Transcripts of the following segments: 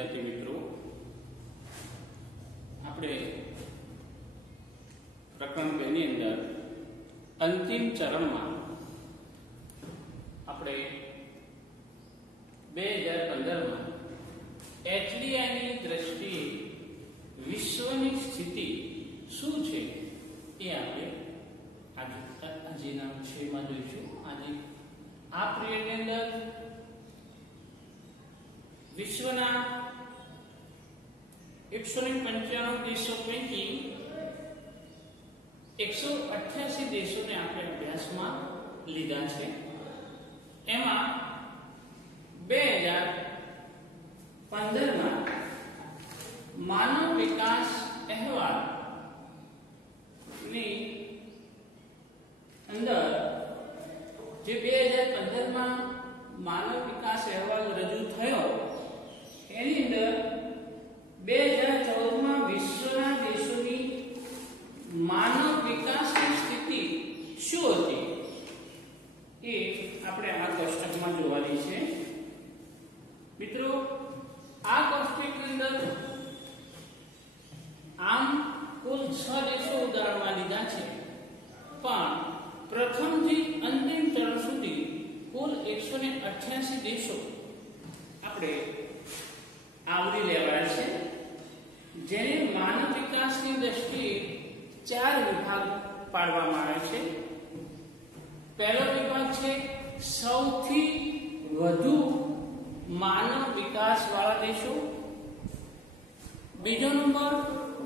विद्यार्थी मित्रों, આપણે પ્રકરણ 2 ની અંદર અંતિમ ચરણમાં આપણે 2015 માં HDI ની દ્રષ્ટિએ વિશ્વની સ્થિતિ શું છે એ આપણે આજના વિષયમાં જોઈશું. આજે આ પીરિયડની અંદર વિશ્વના 195 દેશો પૈકી 188 દેશોને આપણે અભ્યાસમાં લીધા છે. એમાં 2015 માં માનવ વિકાસ અહેવાલ ની અંદર જે 2015 માં માનવ વિકાસ અહેવાલ રજૂ થયો એની અંદર 2014 માં વિશ્વના દેશોની માનવ વિકાસની સ્થિતિ શું હતી એ આપણે આ કોષ્ટકમાં જોવાની છે. મિત્રો, આ કોષ્ટકની અંદર આમ કુલ 6 દેશો ઉદાહરણમાં લીધા છે, પણ પ્રથમથી અંતિમ ચરણ સુધી કુલ 188 દેશો આપણે આવરી લેવાયા છે, જેને માનવ વિકાસની દ્રષ્ટિએ 4 વિભાગ પાડવામાં આવે છે. પહેલો વિભાગ છે સૌથી વધુ માનવ વિકાસ વાળા દેશો, બીજો નંબર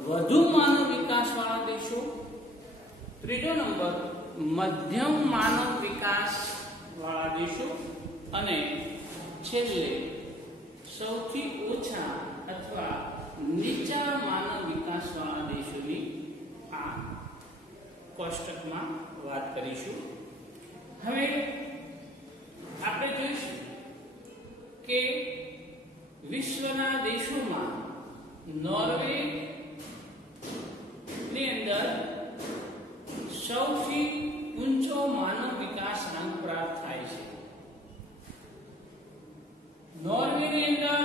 વધુ માનવ વિકાસ વાળા દેશો, ત્રીજો નંબર મધ્યમ માનવ વિકાસ વાળા દેશો અને છેલ્લે સૌથી ઓછા અથવા નીચા માનવ વિકાસ વાળા દેશોની આ કોષ્ટકમાં વાત કરીશું. હવે આપણે જોઈશું કે વિશ્વના દેશોમાં નોર્વે ની અંદર સૌથી ઊંચો માનવ વિકાસાંક પ્રાપ્ત થાય છે. નોર્વેની અંદર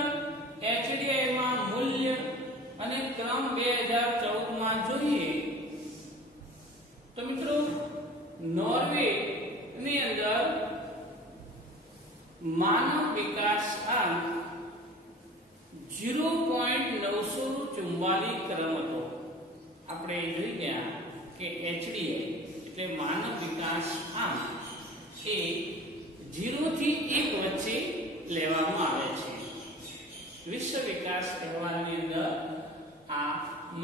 HDI માં મૂલ્ય અને ક્રમ 2014 માં જોઈએ તો મિત્રો નોર્વે ની અંદર માનવ વિકાસાંક 0.944 ક્રમ હતો. આપણે જોઈ ગયા કે HDI એટલે માનવ વિકાસાંક એ 0 થી 1 વચ્ચે લેવામાં આવે છે. વિશ્વ વિકાસ અહેવાલની અંદર આ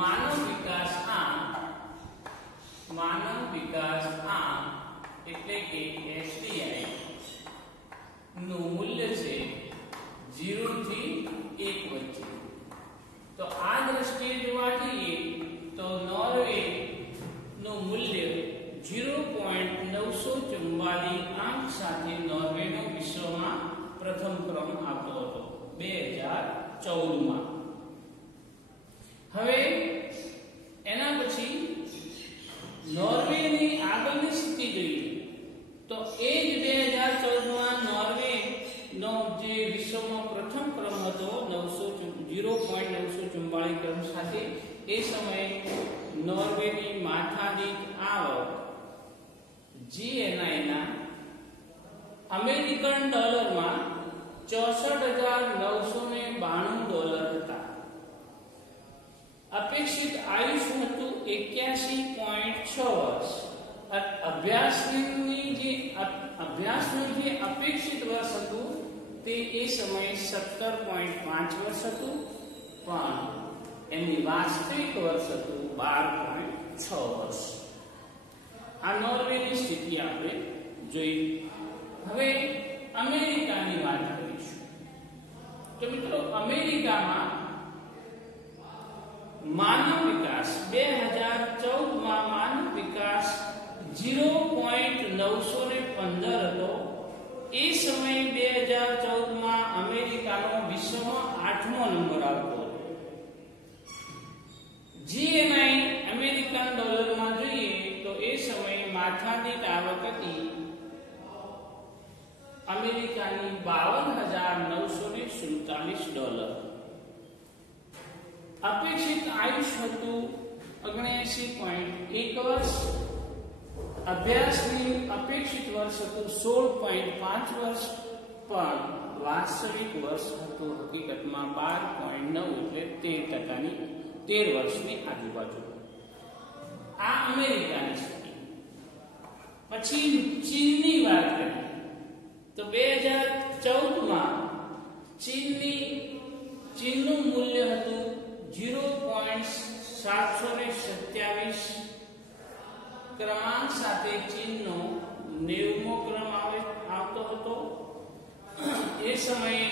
માનવ વિકાસાંક એટલે કે HDI નું મૂલ્ય છે 0 થી 1 વચ્ચે. તો આ દ્રષ્ટિએ જોવા જઈએ તો નોર્વે નું મૂલ્ય 0.944 અંક સાથે નોર્વેનો વિશ્વમાં પ્રથમ ક્રમ આપતો હતો 2014 માં. હવે એના પછી નોર્વેની આગળની સ્થિતિ જોઈએ તો એ જ 2014 માં નોર્વે નો જે વિશ્વમાં પ્રથમ ક્રમ હતો 0.944 ક્રમ સાથે એ સમયે નોર્વેની માથાદીઠ આવક GNI ના અમેરિકન ડોલરમાં $64,992 હતા. અપેક્ષિત આયુષ્ય હતું 81.6 વર્ષ. અભ્યાસનું જે અપેક્ષિત વર્ષ હતું તે એ સમયે 17.5 વર્ષ હતું, પણ એમની વાસ્તવિક વર્ષ હતું 12.6 વર્ષ. આ નોર્વેની સ્થિતિ આપણે જોઈ. હવે અમેરિકાની વાત કરીશું તો મિત્રો અમેરિકામાં માનવ વિકાસ 2014 માં માનવ વિકાસ 0.915 હતો. એ સમયે 2014 માં અમેરિકાનો વિશ્વમાં 8મો નંબર આવતો હતો. GNI અમેરિકન ડોલરમાં જોઈએ તો એ સમયે માથાદીઠ આવક હતી અમેરિકાની $52,947. અપેક્ષિત આયુષ્ય હતું 79.1 વર્ષ, અભ્યાસની અપેક્ષિત વર્ષ હતું 16.5 વર્ષ, પણ વાસ્તવિક વર્ષ હતું હકીકતમાં 12.9 એટલે 13 વર્ષની આજુબાજુ. આ અમેરિકાની સ્થિતિ. પછી ચીનની વાત કરીએ તો 2014 માં ચીનનું મૂલ્ય હતું 0.727 ક્રમાંક સાથે ચીનનો 90મો ક્રમ આવતો હતો. એ સમયે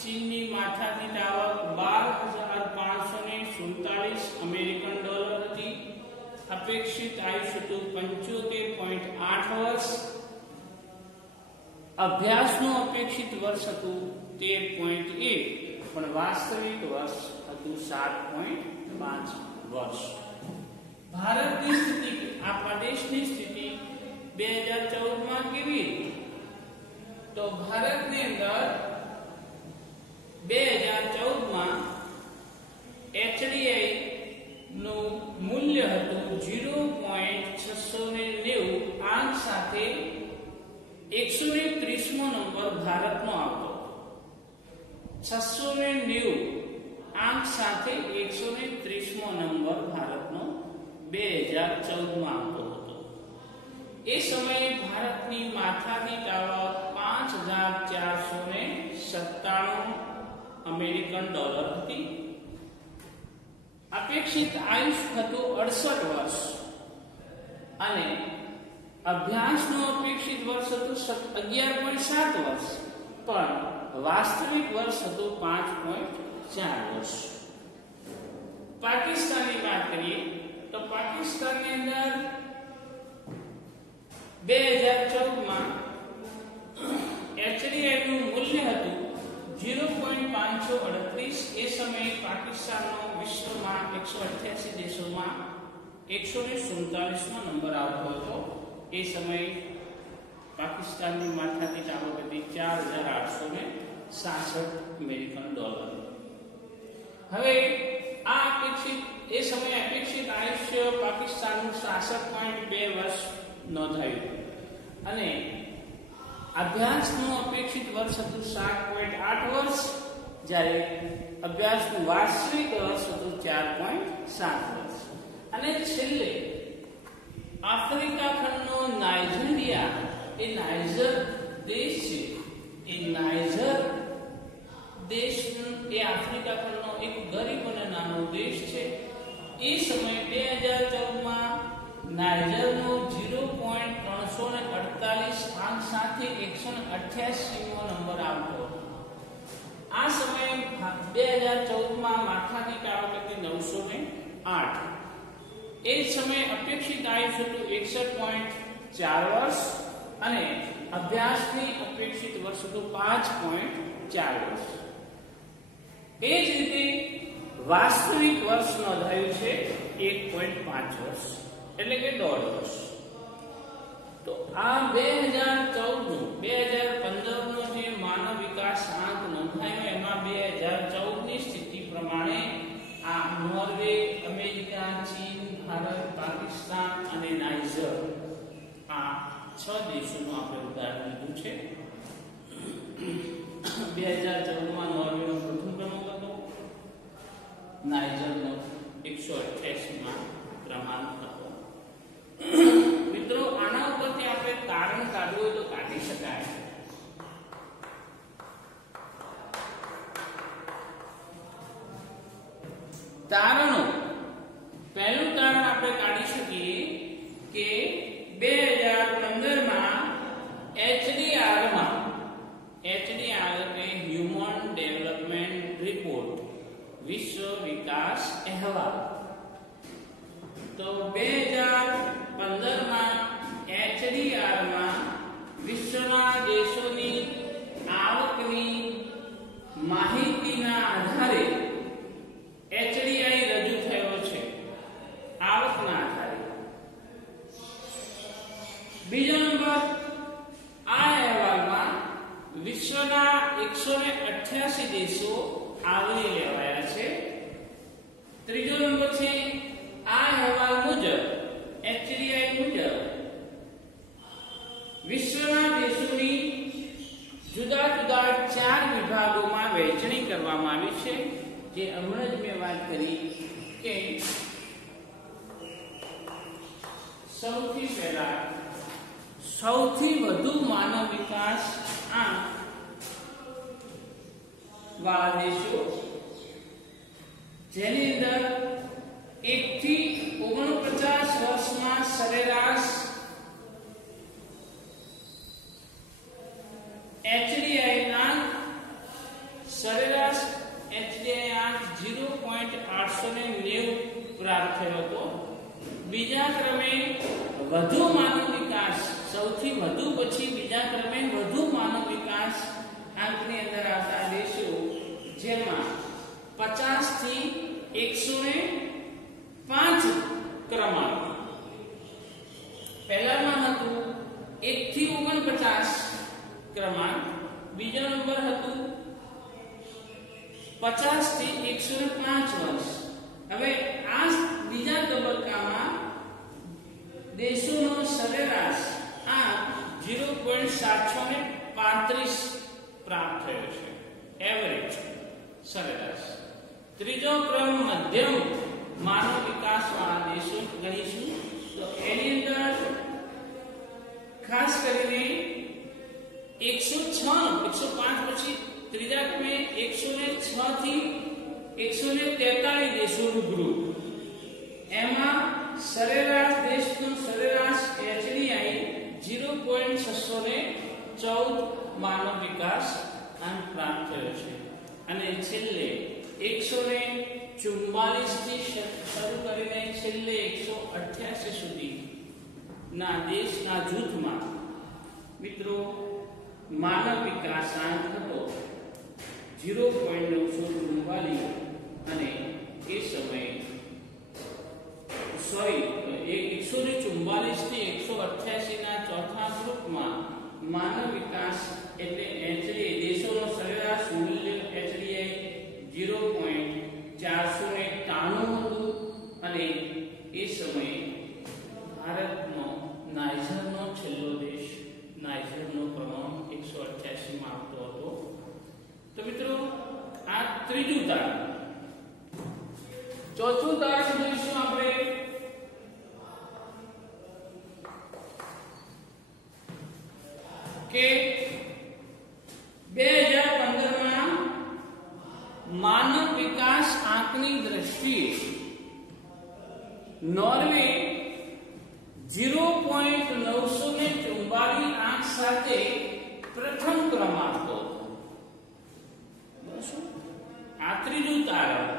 ચીનની માથાદીઠ આવક 12,547 અમેરિકન ડોલર હતી. અપેક્ષિત આયુષ્ય હતું 75.8 વર્ષ. અભ્યાસનું અપેક્ષિત વર્ષ હતું 13.1, પણ વાસ્તવિક વર્ષ હતું 7.5 વર્ષ. ભારતની સ્થિતિ, આપણા દેશની સ્થિતિ 2014 માં કેવી હતી? તો ભારતની અંદર 2014 માં HDI નું મૂલ્ય હતું 0.690 આંક સાથે 130મો નંબર ભારતનો આવતો. 690 આંક સાથે 130મો નંબર ભારતનો 2014 માં આવતો હતો. એ સમયે ભારતની માથાદીઠ આવક 5,497 અમેરિકન ડોલર હતી. અપેક્ષિત આયુષ્ય હતું 68 વર્ષ અને અભ્યાસનું અપેક્ષિત વર્ષ હતું 11.7 વર્ષ, પણ વાસ્તવિક વર્ષ હતું 5.4 વર્ષ. પાકિસ્તાનની વાત કરીએ તો પાકિસ્તાનની અંદર 2014 માં HDI નું મૂલ્ય હતું 0.538. એ સમયે પાકિસ્તાનનો વિશ્વમાં 188 દેશોમાં 147મો નંબર આવતો હતો. એ સમયે પાકિસ્તાનની માથાદીઠ આવક હતી 4,866 અમેરિકન ડોલર. હવે આ અપેક્ષિત, એ સમયે અપેક્ષિત આયુષ્ય પાકિસ્તાનનું 66.2 વર્ષ નોંધાયું અને અભ્યાસનું અપેક્ષિત વર્ષ હતું 7.8 વર્ષ, જ્યારે અભ્યાસનું વાસ્તવિક વર્ષ હતું 4.7 વર્ષ. અને છેલ્લે આફ્રિકા ખંડનો નાઇજીરિયા, એ નાઇજર દેશ છે. એ નાઇજર દેશ એ આફ્રિકા ખંડનો એક ગરીબ અને નાનો દેશ છે. એ સમયે 2014 માં નાઇજરનો 0.348 આંક સાથે 188મો નંબર આવતો. આ સમયે 2014 માં માથાદીઠ આવક હતી 908. એ સમયે અપેક્ષિત આયુષ્ય હતું 61.4 વર્ષ અને અભ્યાસની અપેક્ષિત વર્ષ હતું 5.4 વર્ષ. એ જ રીતે વાસ્તવિક વર્ષ નોંધાયું છે 1.5 વર્ષ, એટલે કે 1.5 વર્ષ. તો આ 2015 નો જે માનવ વિકાસ આંક નોંધાયો એમાં 2014 ની સ્થિતિ પ્રમાણે આ નોર્વે, અમેરિકા, ચીન, ભારત, પાકિસ્તાન અને નાઇજર, આ 6 દેશોનું આપણે ઉદાહરણ લીધું છે. 2014 માં નોર્વેનો પ્રથમ ક્રમાંક હતો, નાઇજરનો 188માં ક્રમાંક હતો. મિત્રો, આના ઉપરથી આપણે તારણ કાઢવું હોય તો કાઢી શકાય. તારણો. પહેલું તારણ આપણે કાઢી શકીએ કે 2015 માં HDR એટલે હ્યુમન ડેવલપમેન્ટ રિપોર્ટ, વિશ્વ વિકાસ અહેવાલ. તો 2015 માં HDR માં વિશ્વના દેશોની આવકની માહિતીના આધારે HDI રજૂ થયો છે, આવકના આધારે. બીજો નંબર, આ અહેવાલમાં વિશ્વના 188 દેશો આવરી લેવાયા છે હમણાં જ મેં વાત કરી કે સૌથી પહેલા સૌથી વધુ માનવ વિકાસ આંક વાળા દેશો જેની અંદર 1 થી 49 વર્ષમાં સરેરાશ HDI ના સરેરાશ HDI આંક 0.890 પ્રાપ્ત થયો હતો. બીજા ક્રમે વધુ માનવ વિકાસ સૌથી વધુ પછી બીજા ક્રમે વધુ માનવ વિકાસ આંકની અંદર આવતા દેશો જેમાં 50 થી 105 ક્રમાંક. પહેલામાં હતું 1 થી 49 ક્રમાંક, બીજો નંબર હતું 50 થી 105 વર્ષ. હવે આ બીજા તબક્કામાં દેશોનો સરેરાશ આંક 0.735 પ્રાપ્ત થયો છે, એવરેજ સરેરાશ. ત્રીજો ક્રમ મધ્યમ માનવ વિકાસ વાળા દેશો ગણીશું તો એની અંદર ખાસ કરીને 105 પછી ત્રીજા ક્રમે 106 થી 143 દેશોનું ગ્રુપ. એમાં સરેરાશ દેશનો સરેરાશ HDI 0.614 માનવ વિકાસ આંક પ્રાપ્ત થયો છે. અને છેલ્લે 144 થી શરૂ કરીને છેલ્લે 188 સુધી ના દેશના જૂથમાં મિત્રો માનવ વિકાસ આંક હતો 0.944 અને એ સમયે 144 થી 188 ના ચોથા ગ્રુપમાં માનવ વિકાસ એટલે HDI દેશોનો સરેરાશ મૂલ્ય HDI 0.493 હતું અને એ સમયે ભારતનો નાઇજરનો છેલ્લો દેશ નાઇજરનો ક્રમાંક 188 માં આવતો હતો. તો મિત્રો આ ત્રીજું તારણ. ચોથું તારણ જોઈશું આપણે કે 2015 માં માનવ વિકાસ આંકની દ્રષ્ટિએ નોર્વે 0.944 આંક સાથે પ્રથમ ક્રમાંક હતો. આ ત્રીજું તારણ.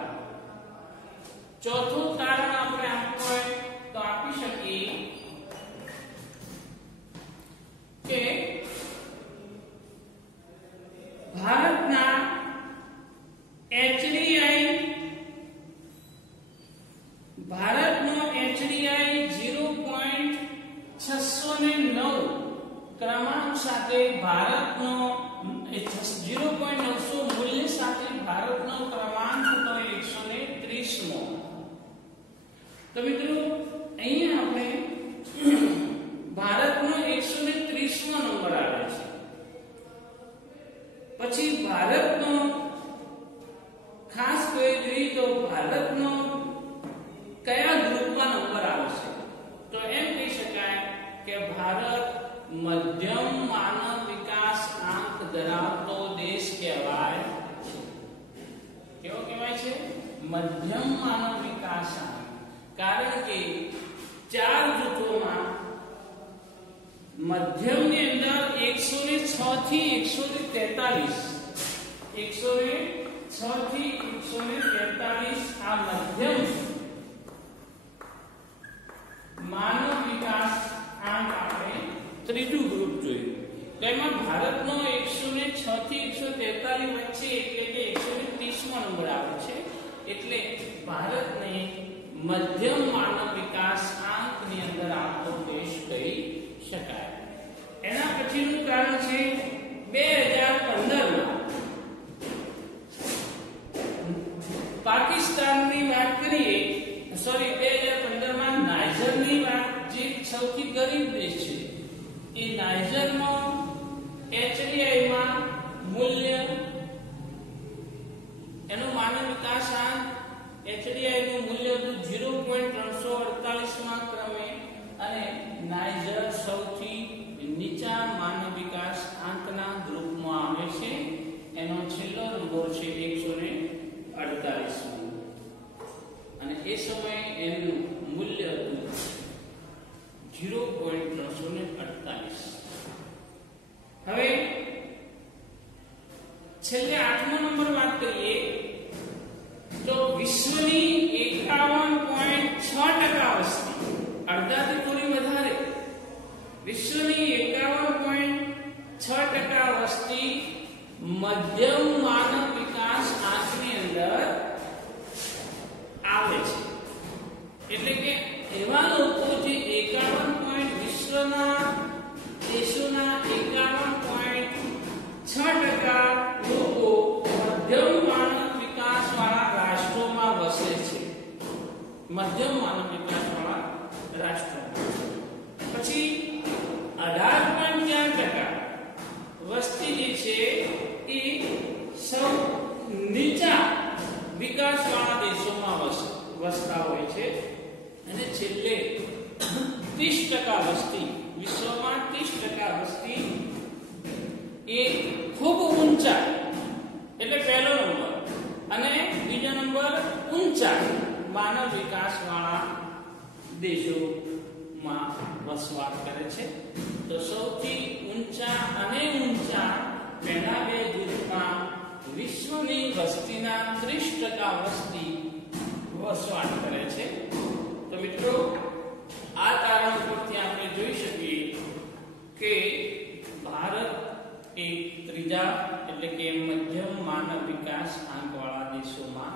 ચોથું તારણ આપણે આપવું હોય તો આપી શકીએ કે ભારતના HDI 0.609 ક્રમાંક સાથે ભારતનો 0.900 મૂલ્ય સાથે ભારતનો ક્રમાંક હતો 130મો. તો મિત્રો અહીંયા આપણે ભારતનો 130મો નંબર આવે છે. પછી ભારતનો ખાસ કોઈ જોઈએ તો ભારતનો કયા ગ્રુપમાં નંબર આવશે તો એમ કહી શકાય કે ભારત મધ્યમ માનવ વિકાસ આંક ધરાવતો દેશ કહેવાય છે. કેવો કહેવાય છે? મધ્યમ માનવ વિકાસ આંક. કારણ કે ચાર જૂથોમાં મધ્યમની અંદર 106 થી 143 આ મધ્યમ માનવ વિકાસ આંક આપણે ત્રીજું ગ્રુપ જોયું. તેમાં ભારતનો 106 થી 143 વચ્ચે એટલે કે 130મો નંબર આવે છે. એટલે ભારતને મધ્યમ માનવ વિકાસ આંકની અંદર આવતો દેશ કહી શકાય. એના પછીનું કારણ છે 2015 પાકિસ્તાનની વાત કરીએ, 2015 માં નાઇજરની વાત, જે સૌથી ગરીબ દેશ છે, એ નાઇજરનો HDI માં મૂલ્ય એનું માનવ વિકાસાંક HDI નું મૂલ્ય હતું 0.348 માં ક્રમે અને નાઇજર સૌથી નીચા માનવ વિકાસ આંકના ગ્રુપમાં આવે છે. એનો છેલ્લો નંબર છે 148 અને એ સમયે એનું મૂલ્ય હતું 0.348. હવે છેલ્લે 8મો નંબર વાત કરીએ તો વિશ્વની 51.6% વસ્તી, અડધાથી થોડી વધારે, વિશ્વની 51.6% વસ્તી મધ્યમ માનવ વિકાસ આંકની અંદર આવે છે. એટલે કે એવા લોકો જે 51 વિશ્વના દેશોના 51.6% લોકો મધ્યમ માનવ વિકાસ વાળા રાષ્ટ્રોમાં વસે છે. મધ્યમ માનવ વિકાસ વાળા રાષ્ટ્રોમાં. પછી 18.4% વસ્તી જે છે એ સૌ નીચા વિકાસ વાળા દેશોમાં વસતા હોય છે. અને છેલ્લે 30% વસ્તી, વિશ્વમાં 30% વસ્તી એ ખૂબ ઊંચા, એટલે પહેલો નંબર, અને બીજો નંબર ઊંચા માનવ વિકાસ વાળા દેશોમાં વસવાટ કરે છે. તો સૌથી ઊંચા અને ઊંચા પહેલા બે જૂથમાં વિશ્વની વસ્તીના 30% વસ્તી વસવાટ કરે છે. તો મિત્રો, આ તારણ પરથી આપણે જોઈ શકીએ કે ભારત એક ત્રીજા એટલે કે મધ્યમ માનવ વિકાસ આંકવાળા દેશોમાં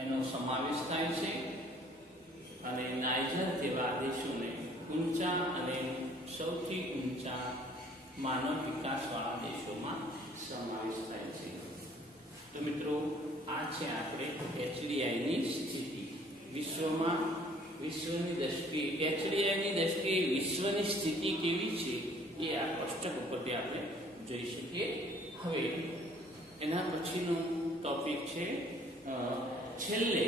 એનો સમાવેશ થાય છે અને નાઇજર જેવા દેશોને ઊંચા અને સૌથી ઊંચા માનવ વિકાસવાળા દેશોમાં સમાવેશ થાય છે. તો મિત્રો, આ છે આપણે HDI ની સ્થિતિ. વિશ્વમાં વિશ્વની દ્રષ્ટિએ HDI ની દ્રષ્ટિએ વિશ્વની સ્થિતિ કેવી છે એ આ કોષ્ટક ઉપરથી આપણે જોઈ શકીએ. હવે એના પછીનો ટોપિક છે છેલ્લે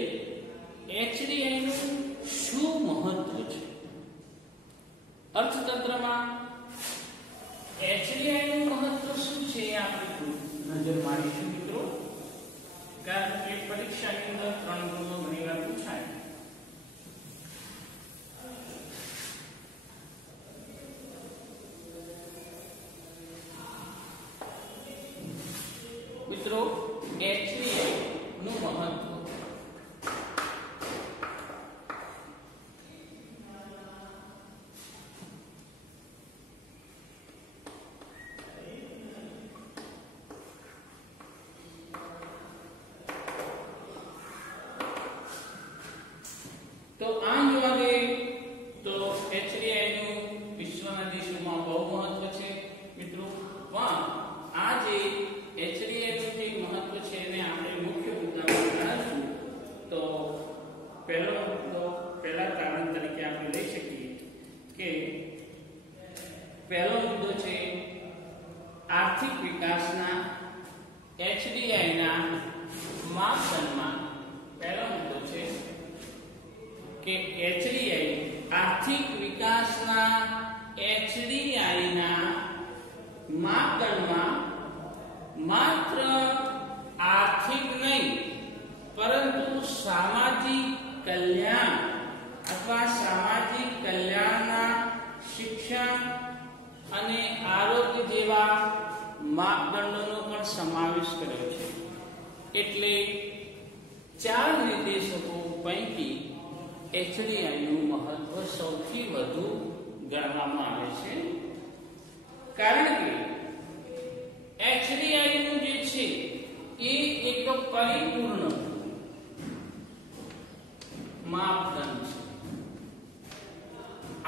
HDI નું શું મહત્વ છે અર્થતંત્રમાં. HDI નું મહત્વ શું છે એ આપણે નજર મારીશું મિત્રો, કારણ કે પરીક્ષાની અંદર 3 ગુણમાં ઘણીવાર પૂછાય. મિત્રો, HDI નું મહત્વ તો આમ જોવા જઈએ તો HDI નું વિશ્વના દેશોમાં બહુ મહત્વ છે મિત્રો. પણ આ જે HDI નું જે મહત્વ છે એને આપણે મુખ્ય મુદ્દામાં જાણીશું. તો પહેલા કારણ તરીકે આપણે લઈ શકીએ કે પહેલો મુદ્દો છે આર્થિક વિકાસના HDI ના માપદંડમાં. પહેલો મુદ્દો છે કે HDI આર્થિક વિકાસના HDI ના માપદંડમાં માત્ર આર્થિક નહીં પરંતુ સામાજિક કલ્યાણ અથવા સામાજિક કલ્યાણના શિક્ષણ અને આરોગ્ય જેવા માપદંડોનો પણ સમાવેશ કર્યો છે. એટલે 4 નિર્દેશકો પૈકી HDI નું મહત્વ સૌથી વધુ ગણવામાં આવે છે. કારણ કે HDI નું જે છે એ એક પરિપૂર્ણ માપદંડ છે.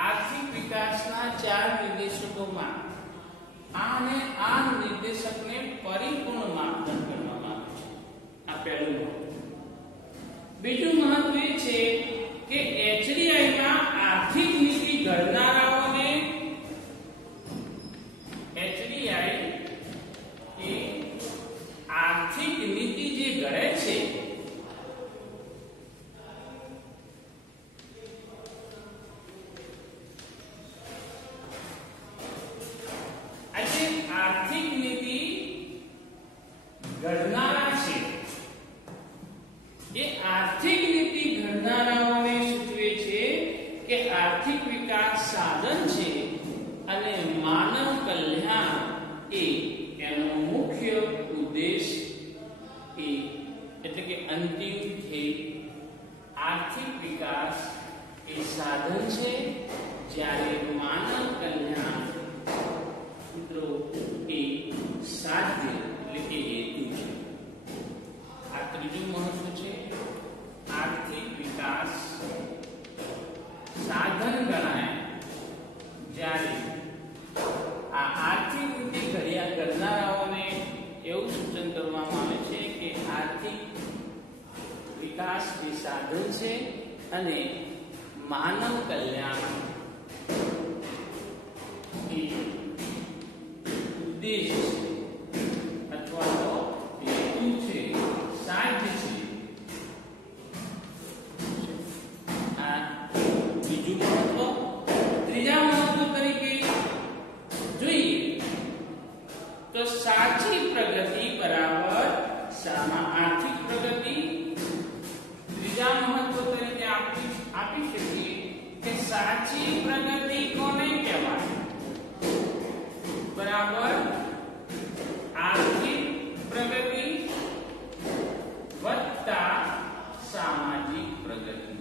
આર્થિક વિકાસના 4 નિર્દેશકોમાં આ નિર્દેશકને પરિપૂર્ણ માપદંડ ગણવામાં આવે છે. આ પહેલું મહત્વ. બીજું મહત્વ એ છે કે HDI માં આર્થિક નીતિ ઘડનારાઓને HDI એ આર્થિક નીતિ જે ઘડે છે આર્થિક નીતિ ઘડનારાઓને સૂચવે છે કે આર્થિક વિકાસ સાધન છે અને માનવ કલ્યાણ એ એનો મુખ્ય ઉદ્દેશ એટલે કે અંતિમ ધ્યેય આર્થિક વિકાસ એ સાધન છે, જ્યારે માનવ કલ્યાણ મિત્રો એ સાધ્ય એટલે કે હેતુ છે. આ ત્રીજું મહત્વ છે. આર્થિક વિકાસ સાધન ગણાય જ્યારે આ આર્થિક રીતે ઘડિયા કરનારાઓને એવું સૂચન કરવામાં આવે છે કે આર્થિક વિકાસ એ સાધન છે અને માનવ કલ્યાણ એ ઉદ્દેશ અથવા તો હેતુ છે, સાધ્ય છે. આ બીજું મહત્વ. ત્રીજા મહત્વ તરીકે જોઈએ તો સાચી પ્રગતિ બરાબર આર્થિક પ્રગતિ. ત્રીજા મહત્વ તરીકે આપી શકીએ કે સાચી પ્રગતિ કોને કહેવાય? બરાબર આર્થિક પ્રગતિ વત્તા સામાજિક પ્રગતિ.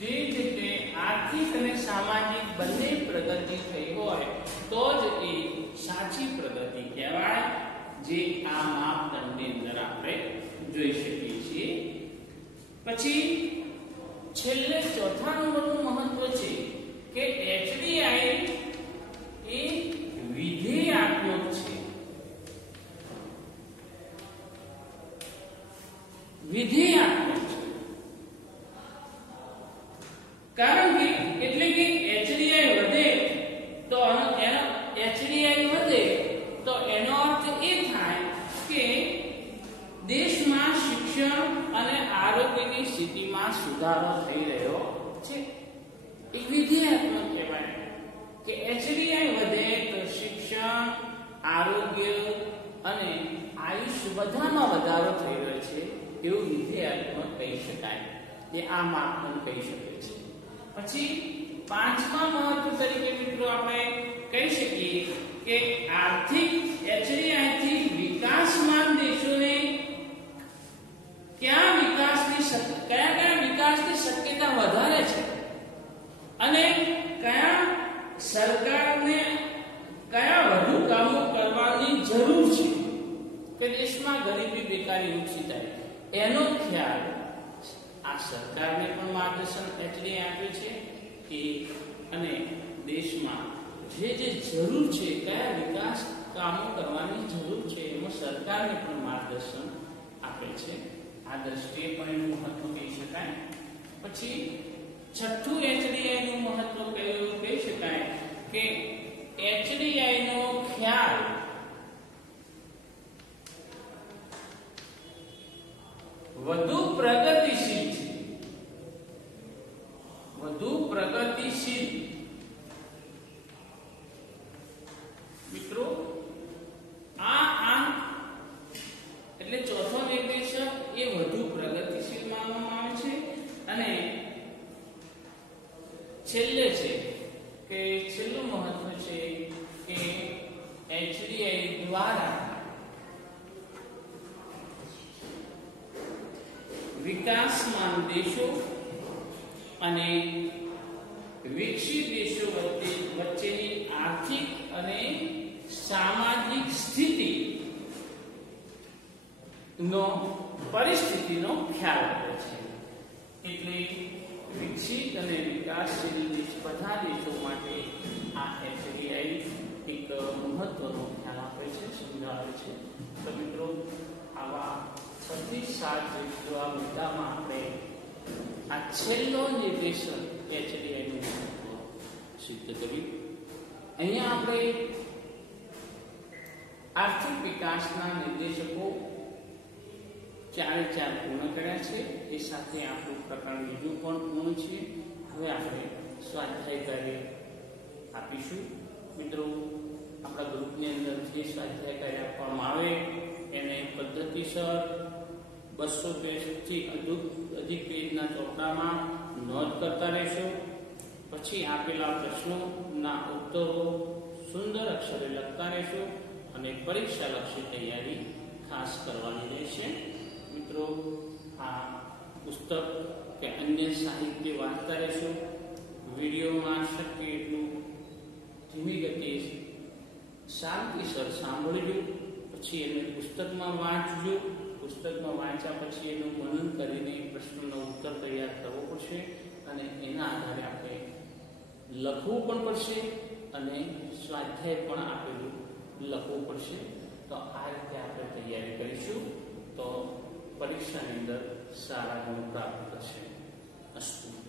જે રીતે આર્થિક અને સામાજિક બંને પ્રગતિ થઈ હોય તો જ એ સાચી પ્રગતિ કહેવાય, જે આ માપદંડની અંદર આપણે જોઈ શકીએ છીએ. પછી છેલ્લે ચોથા નંબરનું મહત્વ છે કે એચડીઆઈ એ વિધેયાત્મક છે. વિધેયાત્મક છે કારણ કે એટલે કે એચડીઆઈ વધે તો એનો અર્થ એ થાય કે દેશમાં શિક્ષણ અને આરોગ્યની સ્થિતિમાં સુધારો થઈ રહ્યો છે. એક વિધેયાત્મક કહેવાય કે એચડીઆઈ વધે તો શિક્ષણ, આરોગ્ય અને આયુષ્ય બધામાં વધારો થઈ રહ્યો છે એવું વિધેયાત્મક કહી શકાય. એ આ માપદંડ કહી શકે છે. પછી પાંચમા મહત્વ તરીકે મિત્રો આપણે કહી શકીએ કે આર્થિક એચડીઆઈ થી વિકાસમાન દેશોને કયા વિકાસની શક્યતા વધારે છે અને કયા સરકારને કયા વધુ કામો કરવાની જરૂર છે કે દેશમાં ગરીબી, બેકારી ઓછી થાય, એનો ખ્યાલ આ સરકારને પણ માર્ગદર્શન એચડીઆઈ આપે છે કે અને દેશમાં જે જરૂર છે, કયા વિકાસ કામો કરવાની જરૂર છે, એમાં સરકારને પણ માર્ગદર્શન આપે છે. આ દ્રષ્ટિએ પણ એનું મહત્વ કહી શકાય. પછી છઠ્ઠું એચડીઆઈ નું મહત્વ કહી શકાય કે એચડીઆઈ નો ખ્યાલ વધુ પ્રગતિશીલ છે. વધુ પ્રગતિશીલ મિત્રો આ એટલે ચોથો નિર્દેશક એ વધુ પ્રગતિશીલ માનવામાં આવે છે. અને છેલ્લે છે કે છેલ્લું મહત્વ છે કે એચડીઆઈ દ્વારા વિકાસમાન દેશો અને વિકસિત દેશો વચ્ચેની આર્થિક અને સામાજિક પરિસ્થિતિનો ખ્યાલ આપે છે. એટલે વિકસિત અને વિકાસશીલ દેશ બધા દેશો માટે આ એચડીઆઈ એક મહત્વનો ખ્યાલ આપે છે, સમજાવે છે. તો મિત્રો આવા 6 થી 7 જેટલા મુદ્દામાં આપણે આ છેલ્લો નિર્દેશક એચડીઆઈ નું મહત્વ સિદ્ધ કર્યું. અહીંયા આપણે આર્થિક વિકાસના નિર્દેશકો 4 પૂર્ણ કર્યા છે. એ સાથે આપણું પ્રકરણ બીજું પણ પૂર્ણ છે. હવે આપણે સ્વાધ્યાય કાર્ય આપીશું. મિત્રો આપણા ગ્રુપની અંદર જે સ્વાધ્યાય કાર્ય આપવામાં આવે એને પદ્ધતિસર 200 પેજથી અધિક પેજના ચોપડામાં નોંધ કરતા રહેશો. પછી આપેલા પ્રશ્નોના ઉત્તરો સુંદર અક્ષરે લખતા રહેશો અને પરીક્ષા લક્ષી તૈયારી ખાસ કરવાની રહેશે. મિત્રો, આ પુસ્તક કે અન્ય સાહિત્ય વાંચતા રહેશો. વિડીયોમાં શક્ય એટલું ધીમી ગતિએ શાંતિસર સાંભળજો. પછી એને પુસ્તકમાં વાંચજો. પુસ્તકમાં વાંચ્યા પછી એનું મનન કરીને પ્રશ્નનો ઉત્તર તૈયાર કરવો પડશે અને એના આધારે આપણે લખવું પણ પડશે અને સ્વાધ્યાય પણ આપેલું લખવું પડશે. તો આ રીતે આપણે તૈયારી કરીશું તો પરીક્ષાની અંદર સારા ગુણ પ્રાપ્ત થશે. અસ્તુ.